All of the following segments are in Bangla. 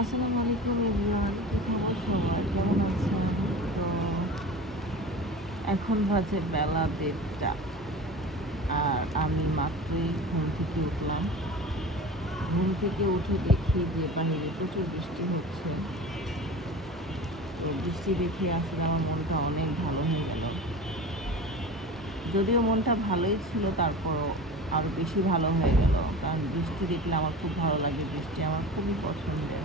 আসসালামু আলাইকুম, এভরিওয়ান। খবর সবার কেমন আছেন? তো এখন বাজে বেলা দেড়টা। আর আমি মাত্রই ঘুম থেকে উঠলাম। ঘুম থেকে উঠে দেখি যে বাহিরে প্রচুর বৃষ্টি হচ্ছে। তো বৃষ্টি দেখে আসলে আমার মনটা অনেক ভালো হয়ে গেল। যদিও মনটা ভালোই ছিল, তারপরও আরও বেশি ভালো হয়ে গেল। কারণ বৃষ্টি দেখলে আমার খুব ভালো লাগে, বৃষ্টি আমার খুবই পছন্দের।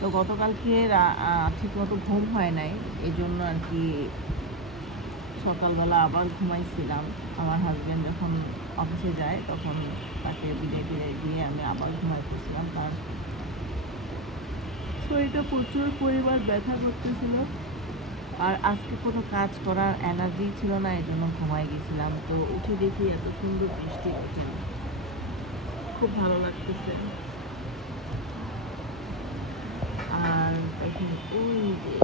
তো গতকালকে ঠিক মতো ঘুম হয় নাই এই জন্য আর কি সকালবেলা আবার ঘুমাইছিলাম। আমার হাজব্যান্ড যখন অফিসে যায়, তখন তাকে বিদায় বিদায় দিয়ে আমি আবার ঘুমাইতেছিলাম। কারণ শরীরটা প্রচুর পরিমাণ ব্যথা করতেছিল। আর আজকে কোনো কাজ করার এনার্জি ছিল না এই জন্য ঘুমাই গেছিলাম। তো উঠে দেখি এত সুন্দর বৃষ্টি হচ্ছে। খুব ভালো লাগতেছে। আর দেখেন, ওই যে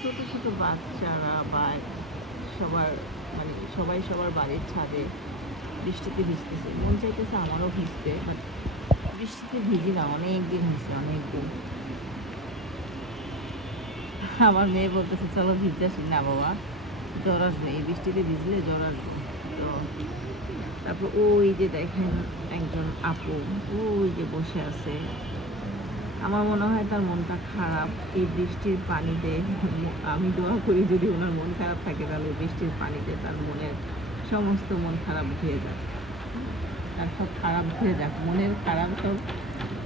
ছোটো ছোটো বাচ্চারা বা সবার মানে সবাই সবার বাড়ির ছাদে বৃষ্টিতে ভিজতেছে। মন চাইতেছে আমারও ভিজতে বাট বৃষ্টিতে ভিজি না অনেক দিন হয়েছে অনেক দিন আমার মেয়ে বলতেছে, চলো ভিজতে আসি। না বাবা, জ্বর আসবে। এই বৃষ্টিতে ভিজলে জ্বর আসবে। তো তারপর ওই যে দেখেন একজন আপু, ওই যে বসে আছে। আমার মনে হয় তার মনটা খারাপ। এই বৃষ্টির পানিতে আমি দোয়া করি, যদি ওনার মন খারাপ থাকে, তাহলে বৃষ্টির পানিতে তার মনের সমস্ত মন খারাপ ধুয়ে যাক। তার সব খারাপ ধুয়ে যাক। মনের খারাপ সব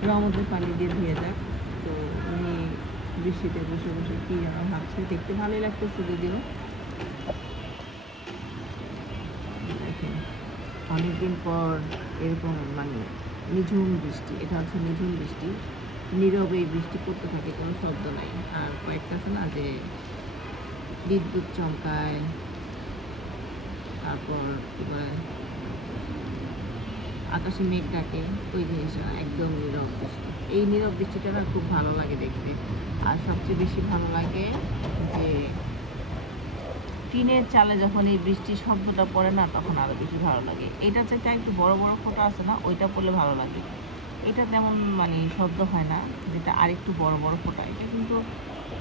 রহমতের পানি দিয়ে ধুয়ে যাক। তো উনি বৃষ্টিতে বসে বসে কী যেন ভাবছে। দেখতে ভালোই লাগতেছে যদিও। অনেকদিন পর এরকম মানে নিঝুম বৃষ্টি, এটা হচ্ছে নিঝুম বৃষ্টি। নীরবে বৃষ্টি পড়তে থাকে, কোনো শব্দ নাই। আর কয়েকটা আছে না যে বিদ্যুৎ চমকায়, তারপর কী বলে, আকাশে মেঘ ডাকে, ওই জিনিসটা একদম নীরব বৃষ্টি। এই নীরব বৃষ্টিটা না খুব ভালো লাগে দেখতে। আর সবচেয়ে বেশি ভালো লাগে যে টিনের চালে যখন এই বৃষ্টির শব্দটা পড়ে না, তখন আরও বেশি ভালো লাগে। এটা চাইতে একটু বড় বড় ফোঁটা আছে না, ওইটা পড়লে ভালো লাগে। এটা তেমন মানে শব্দ হয় না, যেটা আরেকটু বড় বড় ফোঁটা। এটা কিন্তু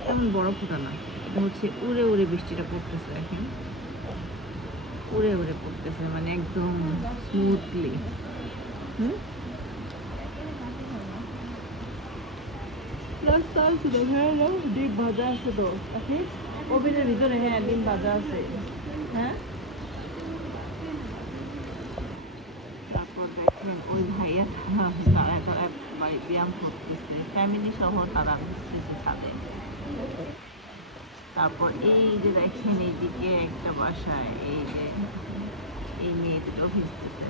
তেমন বড় ফোঁটা না, এটা হচ্ছে উড়ে উড়ে বৃষ্টিটা পড়তেছে এখন উড়ে উড়ে পড়তেছে মানে একদম স্মুথলি হুম? ভাজা আছে তো ওভেনের ভিতরে হ্যাঁ ভাজা আছে। হ্যাঁ তারপর ওই ভাইয়া ব্যায়াম করতেছে। ফ্যামিলি সহ তারপর এই যে দেখেন, এইদিকে একটা বাসায় এই যে, এই মেয়ে দুটো ভিজতেছে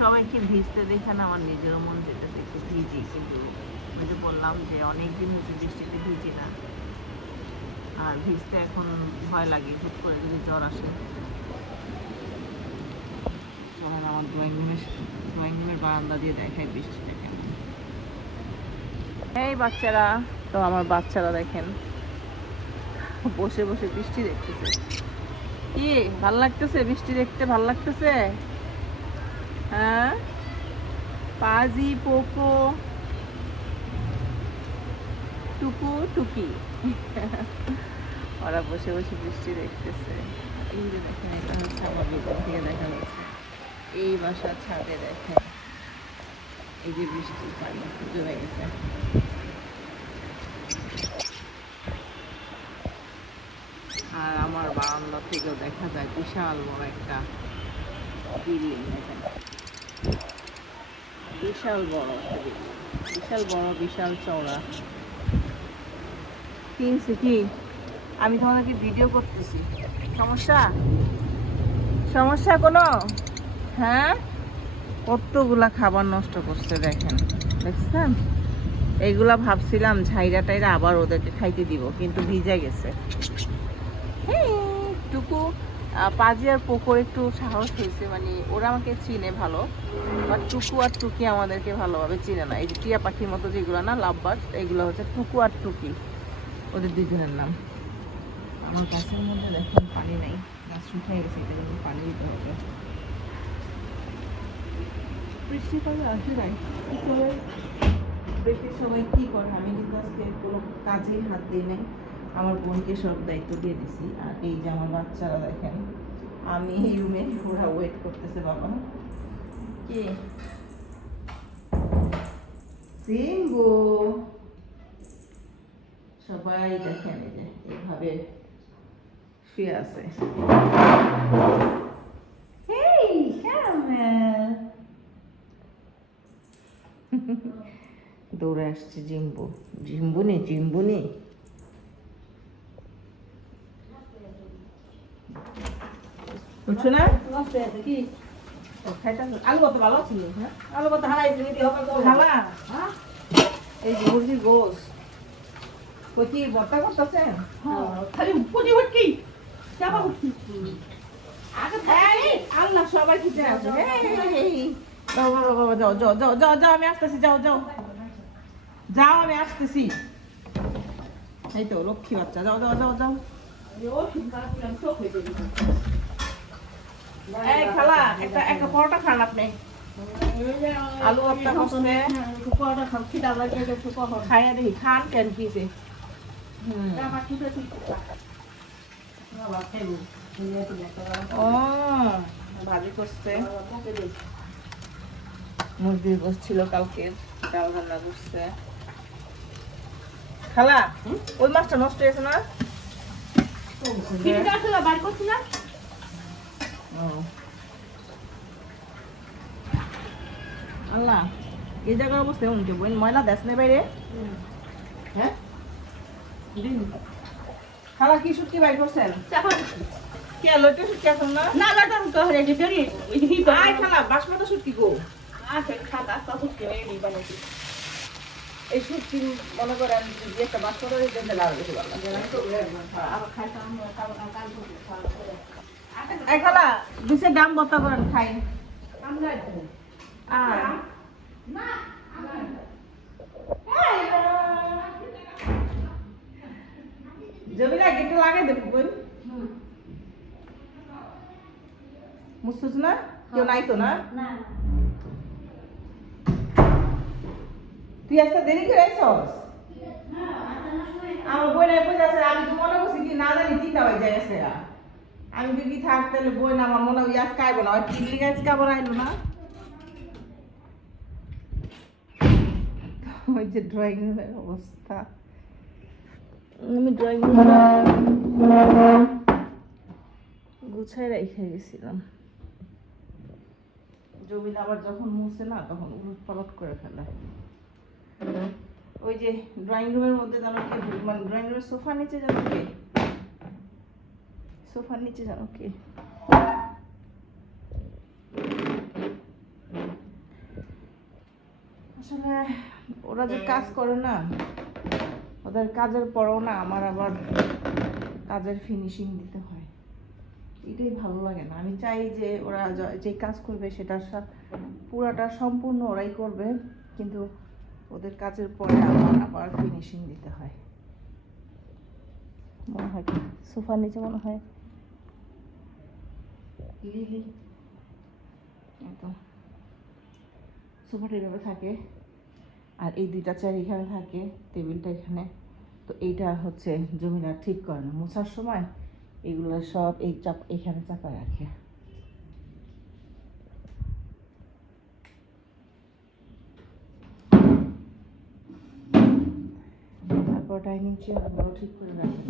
সবাইকে ভিজতে দেখে না? আমার নিজেরও মন যেতেছে একটু ভিজি, কিন্তু ওই যে বললাম যে অনেক দিন হয়েছে বৃষ্টিতে ভিজি না। আর ভিজতে এখন ভয় লাগে, হুট করে যদি জ্বর আসে। চলেন আমার ড্রয়িং রুমের ড্রয়িং রুমের বারান্দা দিয়ে দেখায় বৃষ্টিটা কেমন। এই বাচ্চারা, তো আমার বাচ্চারা দেখেন, বসে বসে বৃষ্টি দেখতেছে। কি, ভালো লাগতেছে? বৃষ্টি দেখতে ভালো লাগতেছে? হ্যাঁ? পাজি, পোকো, টুকু, টুকি। ওরা বসে বসে বৃষ্টি দেখতেছে। এই যে দেখেন, এটা আমার ভিতর থেকে দেখা যাচ্ছে। এই বাসার ছাদে দেখেন, এই যে বৃষ্টির পানি জমে গেছে। আর আমার বারান্দা থেকেও দেখা যায় বিশাল বড় একটা বিল্ডিং। দেখেন বিশাল বড় বিশাল বড়, বিশাল চওড়া। কি হয়েছে কি? আমি তোমাদেরকে ভিডিও করতেছি। সমস্যা? সমস্যা কোনো? হ্যাঁ? কতগুলা খাবার নষ্ট করছে দেখেন। দেখছেন? এইগুলা ভাবছিলাম ঝাইরা টাইরা আবার ওদেরকে খাইতে দিব, কিন্তু ভিজে গেছে। টুকু। পাজি আর পোকোর একটু সাহস হয়েছে মানে ওরা আমাকে চিনে ভালো বাট টুকু আর টুকি আমাদেরকে ভালোভাবে চিনে না। এই যে টিয়া পাখির মতো যেগুলো না লাভ বার্ড এগুলো হচ্ছে টুকু আর টুকি। ওদের দুজনের নাম। আমার গাছের মধ্যে দেখেন পানি নাই, গাছ শুকিয়ে গেছে এটা কিন্তু পানি দিতে হবে। বৃষ্টি পড়ে আসে নাই সময় কি করে? আমি কিন্তু আজকে কোনো কাজেই হাত দিই নাই। আমার বোনকে সব দায়িত্ব দিয়ে দিছি। আর এই যে আমার বাচ্চারা দেখেন, আমি রুমে ওরা ওয়েট করতেছে, বাবা। কি? সিম্বু সবাই দেখেন এই যে শুয়ে আছে। দৌড়ে আসছে জিম্বু। জিম্বুনি জিম্বুনি উঠছো না ও, খাইতে আসো। আলু কত ভালো ছিল হ্যাঁ খালা এই যে গোস কই কি ভর্তা করতেছে খালি ফুটি ফুটকি চাপা ফুটকি এই, আল্লাহ সবাই খেতে আছে যাও যাও যাও আমি আসতেছি যাও যাও যাও আমি আসতেছি এই তো লক্ষ্মী বাচ্চা যাও যাও যাও যাও এই খালা একটা একটা পরোটা খান আপনি। আলু করছে খাইয়া দেখি খান কেন ও ভাজি করছে। মুরগির গোস ছিল কালকে ডাল রান্না করছে। খালা ওই মাছটা নষ্ট হয়েছে না? বাড়ি ও। আল্লাহ এই জায়গার অবস্থা এমন কি? বোন ময়লা দেশ নেই বাইরে? হ্যাঁ? দিন। খালা কি শুটকি বাই করছেন? কে লইতে শুটকি এখন না? আয় খালা বাসমতি শুটকি গো এই শুটকি মনে করেন যে একটা বাসমতি দিতে লাগে বেশি ভালো এই খালা দিছে দাম বতা করেন খাই। জমিলা গেটে লাগাই দেবো বোন। মুস্তছ না? কেউ নাই তো না? তুই আজকে দেরি করে আইসস আমার বই নাই বুঝে আছে আমি তো মনে করছি কি না জানি তিনটা বাজে গেছে। আমি যদি থাক, তাহলে বই না, আমার মনে হয় আজকে আইব না, ওই লিগে আজকে আবার আইলো না। ওই যে ড্রয়িং রুমের অবস্থা। আমি ড্রয়িং রুমটা গুছাই রেখে গেছিলাম। জমিন আবার যখন মুছে না, তখন উলট পালট করে ফেলে। ওই যে ড্রয়িং রুমের মধ্যে যেন কে মানে ড্রয়িং রুমের সোফার নিচে যেন কে সোফার নিচে যেন কে আসলে ওরা যে কাজ করে না, ওদের কাজের পরেও না আমার আবার কাজের ফিনিশিং দিতে হয়। এটাই ভালো লাগে না। আমি চাই যে ওরা য- কাজ করবে সেটা পুরাটা সম্পূর্ণ ওরাই করবে, কিন্তু ওদের কাজের পরে আমার আবার ফিনিশিং দিতে হয়। মনে হয় সোফার নিচে মনে হয় লিলি। একদম সোফাটা এভাবে থাকে। আর এই দুইটা চেয়ার এখানে থাকে টেবিলটা এখানে। তো এইটা হচ্ছে জমিদার ঠিক করে না। মোছার সময় এগুলো সব এই চাপ, এখানে চাপা রাখে। তারপর ডাইনিং চেয়ারগুলো ঠিক করে রাখে।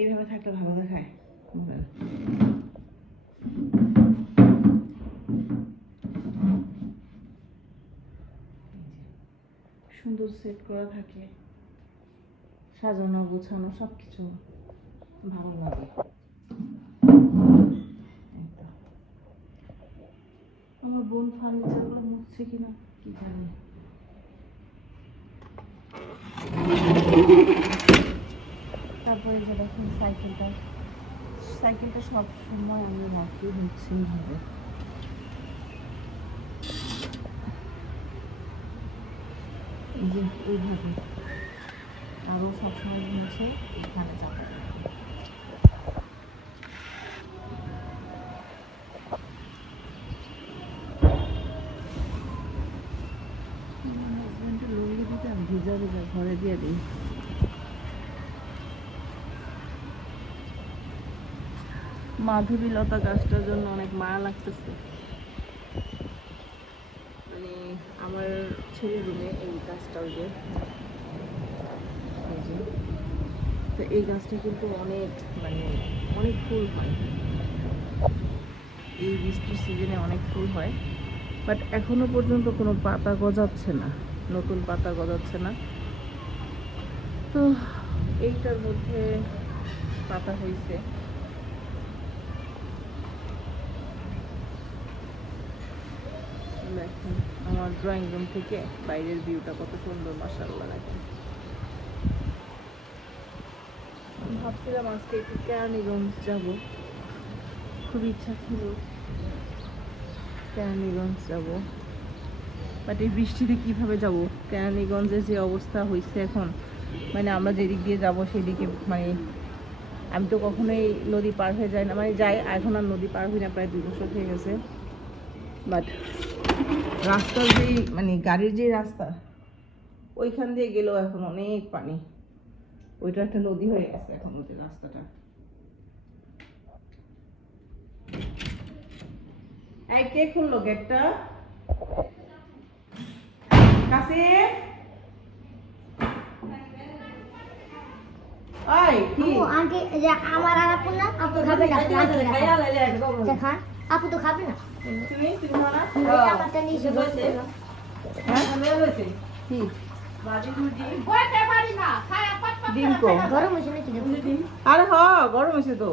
এইভাবে থাকলে ভালো দেখায়। সুন্দর সেট করা থাকে। সাজানো, গোছানো সব কিছু ভালো লাগে। আমার বোন ফার্নিচারগুলো মুছছে কিনা কি জানি। তারপরে যে দেখুন সাইকেলটা সাইকেলটা সব সময় আমি রাখি হচ্ছে এইভাবে এইভাবে আরও সবসময় হচ্ছে এখানে যাবে হাজব্যান্ডের লুঙ্গি দিতাম ভিজা ভিজা ঘরে দিয়ে দিই মাধবী লতা গাছটার জন্য অনেক মায়া লাগতেছে। মানে আমার ছেলে রুমে এই গাছটা যে। তো এই গাছটা কিন্তু অনেক মানে অনেক ফুল হয়। এই বৃষ্টির সিজনে অনেক ফুল হয়। বাট এখনও পর্যন্ত কোনো পাতা গজাচ্ছে না, নতুন পাতা গজাচ্ছে না। তো এইটার মধ্যে পাতা হয়েছে। দেখেন, আমার ড্রয়িং রুম থেকে বাইরের ভিউটা কত সুন্দর মাসাল্লাহ দেখেন। ভাবছিলাম আজকে একটু কেরানীগঞ্জ যাব। খুব ইচ্ছা ছিল কেরানীগঞ্জ যাব। বাট এই বৃষ্টিতে কীভাবে যাব? কেরানীগঞ্জের যে অবস্থা হয়েছে এখন মানে আমরা যেদিক দিয়ে যাব সেদিকে মানে আমি তো কখনোই নদী পার হয়ে যাই না। মানে যাই, এখন আর নদী পার হই না, প্রায় দুই বছর হয়ে গেছে। বাট রাস্তার যে মানে গাড়ির যে রাস্তা ওইখান দিয়ে গেলেও এখন অনেক পানি। ওইটা একটা নদী হয়ে গেছে এখন ওদের রাস্তাটা। এই কে খুললো গেটটা কাছে কি? আমার আর আপু না? আপু খাবে না আপু দেখা আপু তো খাবে না। তুমি তুমি খাও না? আমারটা নিয়ে গেলো। হ্যাঁ? কি? ডিম কো গরম হয়েছে নাকি দেখো। আরে হ গরম হয়েছে তো।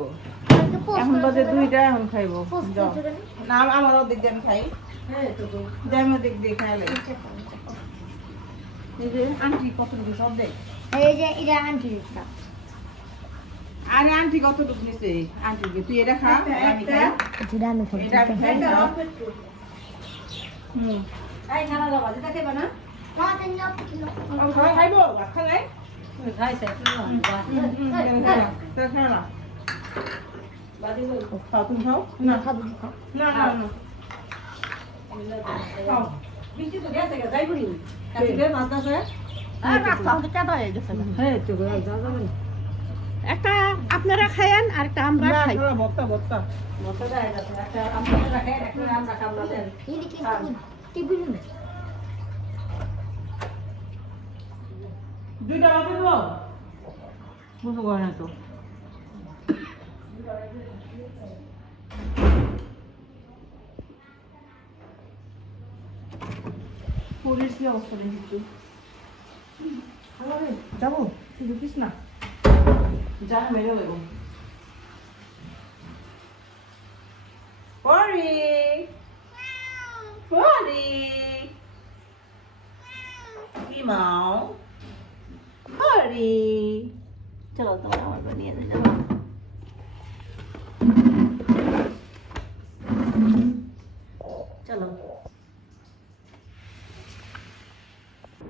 এখন বাজে দুইটা এখন খাইবো। পোস্ট যাও। করেছে কেন? না আমার ওদিক দিয়ে আমি খাই। আমি ওদিক দিয়ে খাইলে। এই যে আন্টি কতটুকু সব দেখ। এই যে এটা আন্টি। দিচ্ছা আরে আন্টি কতটুকু নিছে? আন্টি তুই এটা খা আর আমি খাই। যেটা আমি খাব এটা আমি খাই হুম। তাড়াতাড়ি নাও, কিলো। আমি খাই খাইবো। ভাত খা নাই হুম, হুম, আমি খাইলাম। তোরা খাইলা? খাও, তুমি খাও? না, খাব খাও। না, না, না। খাও। একটা আপনারা খায়ান আর একটা আমরা না, খাই ভর্তা, ভর্তা। দুইটা দেবো? বুঝতে পারে না তো। পুরীর কি অবস্থা দেখি একটু যাব তুই ঢুকিস না যা মেরে দেবো। পরি। পরি। কি মাও? পরি। চলো তোমার আমার ঘরে নিয়ে যাই চলো।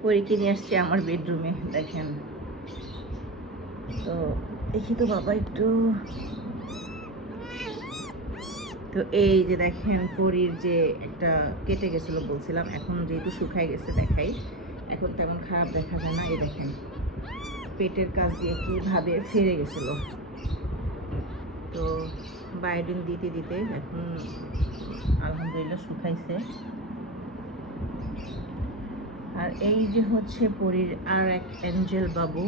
পরীকে নিয়ে আসছি আমার বেডরুমে দেখেন। তো দেখি তো বাবা একটু। তো এই যে দেখেন পরীর যে একটা কেটে গেছিল বলছিলাম, এখন যেহেতু শুকাই গেছে দেখাই, এখন তেমন খারাপ দেখা যায় না। এই দেখেন, পেটের কাজ দিয়ে কীভাবে ফেরে গেছিল। তো বায়োডিন দিতে দিতে এখন আলহামদুলিল্লাহ শুকাইছে। আর এই যে হচ্ছে পরীর আর এক অ্যাঞ্জেল বাবু।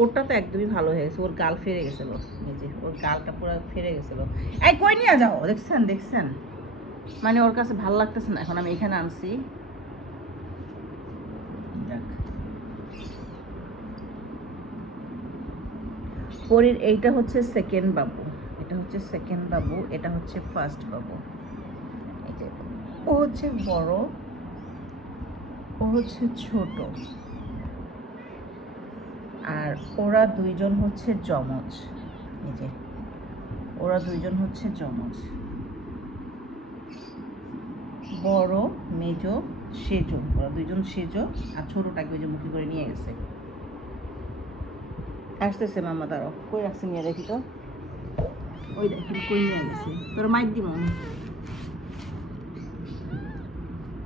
ওরটা তো একদমই ভালো হয়ে গেছে, ওর গাল ফেরে গেছিল ওর গালটা পুরো ফেরে গেছিল। এই কই নিয়ে যাও, দেখছেন দেখছেন? মানে ওর কাছে ভালো লাগতেছে না, এখন আমি এখানে আনছি। পরীর এইটা হচ্ছে সেকেন্ড বাবু, এটা হচ্ছে সেকেন্ড বাবু, এটা হচ্ছে ফার্স্ট বাবু। ও হচ্ছে বড়, ও হচ্ছে ছোট। আর ওরা দুইজন হচ্ছে যমজ। এই যে, ওরা দুইজন হচ্ছে যমজ। বড়, মেজ, সেজো, ওরা দুইজন সেজো আর ছোটটাকে ওই মুখে করে নিয়ে গেছে। আসতেছে মামা দাঁড়ো কই রাখছি নিয়ে দেখি তো? ওই দেখেন কই নিয়ে গেছে। তোর মাইক দিব।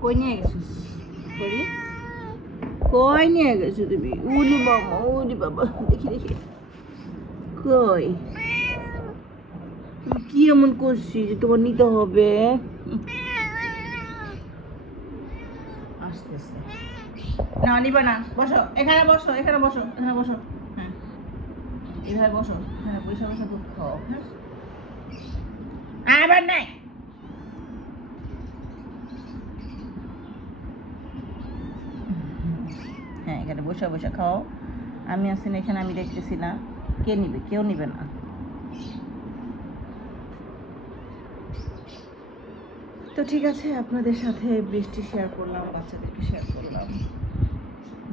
কই নিয়ে গেছিস? করি কই নিয়ে গেছো তুমি? উলি মামা উলি বাবা, দেখি দেখি। কই? কি এমন করছি যে তোমার নিতে হবে? আসতেছে না, নিবা না। বসো, এখানে বসো এখানে বসো এখানে বসো। হ্যাঁ। এভাবে বসো এখানে বসে বসে দুধ খাও হ্যাঁ। আবার নাই হ্যাঁ এখানে বসে বসে খাও। আমি আছি না এখানে, আমি দেখতেছি না। কে নিবে? কেউ নিবে না। তো ঠিক আছে, আপনাদের সাথে বৃষ্টি শেয়ার করলাম, বাচ্চাদেরকে শেয়ার করলাম।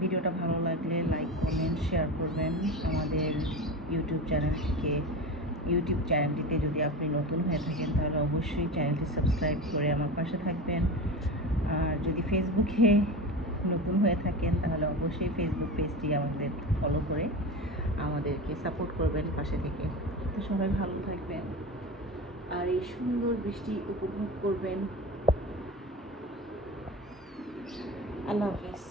ভিডিওটা ভালো লাগলে লাইক কমেন্ট শেয়ার করবেন আমাদের ইউটিউব চ্যানেলটিকে ইউটিউব চ্যানেলটিতে যদি আপনি নতুন হয়ে থাকেন, তাহলে অবশ্যই চ্যানেলটি সাবস্ক্রাইব করে আমার পাশে থাকবেন। আর যদি ফেসবুকে নতুন হয়ে থাকেন, তাহলে অবশ্যই ফেসবুক পেজটি আমাদের ফলো করে আমাদেরকে সাপোর্ট করবেন পাশে থেকে। তো সবাই ভালো থাকবেন আর এই সুন্দর বৃষ্টি উপভোগ করবেন। আল্লাহ হাফেজ।